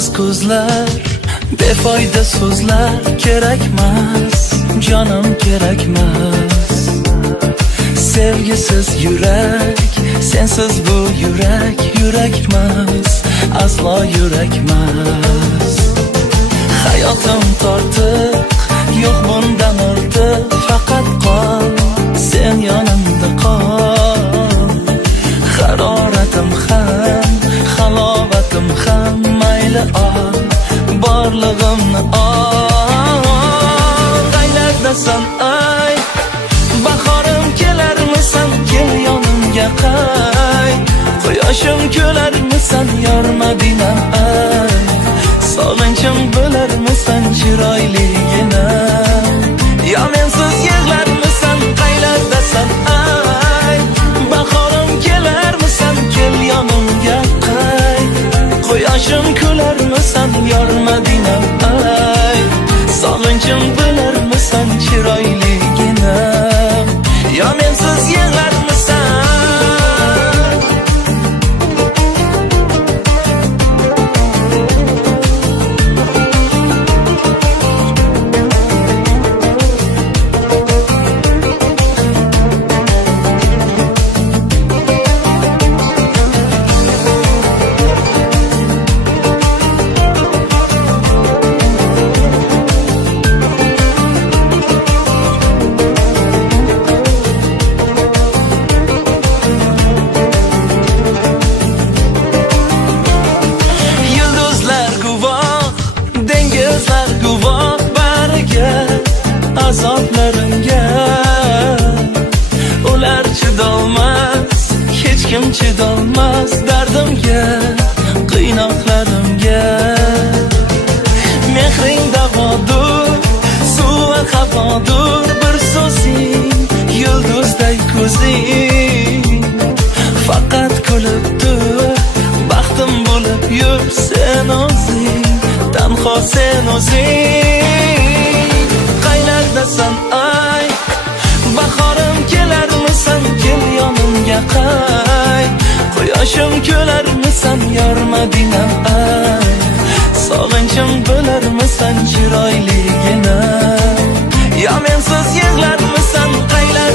Yolsiz ko'zlar, befoyda so'zlar kerakmas, jonim kerakmas. Sevgisiz yurak, sensiz bu yurak, yurakmas, aslo yurakmas. Hayotim tortiq, yo'q bundan ortiq, faqat qol, sen yonimda qol. Haroratim ham, halovatim ham, mayli ol, borlig'imni ol. Qaylardasan ay, bahorim kelarmisan, kel yonimga qay. Quyoshim kelarmisan, yor Madinam ay. Sog'inchim bo'larmisan, chiroyligina. Yo mensiz yig'larmisan, qaylardasan ay. Bahorim kelarmisan, kel yonimga qay. Quyoshim kelarmisan, yor Madinam ay. Sog'inchim bo'larmisan, chiroyligina. Yo mensiz yig'larmisan. Azoblarimga ular chidolmas, hech kim chidolmas dardimga, qiynoqlarimga. Mehring davodur, suvi havodur, bir so'zing, yulduzday ko'zing. Faqat kulib tur, baxtim bo'lib yur sen o'zing, tanho sen o'zing. Qaylardasan ay, bahorim kelarmisan, kel yonimga qay. Quyoshim kelarmisan, yor Madinam ay. Sog'inchim bo'larmisan, chiroyligina. Yo mensiz yig'larmisan, qaylar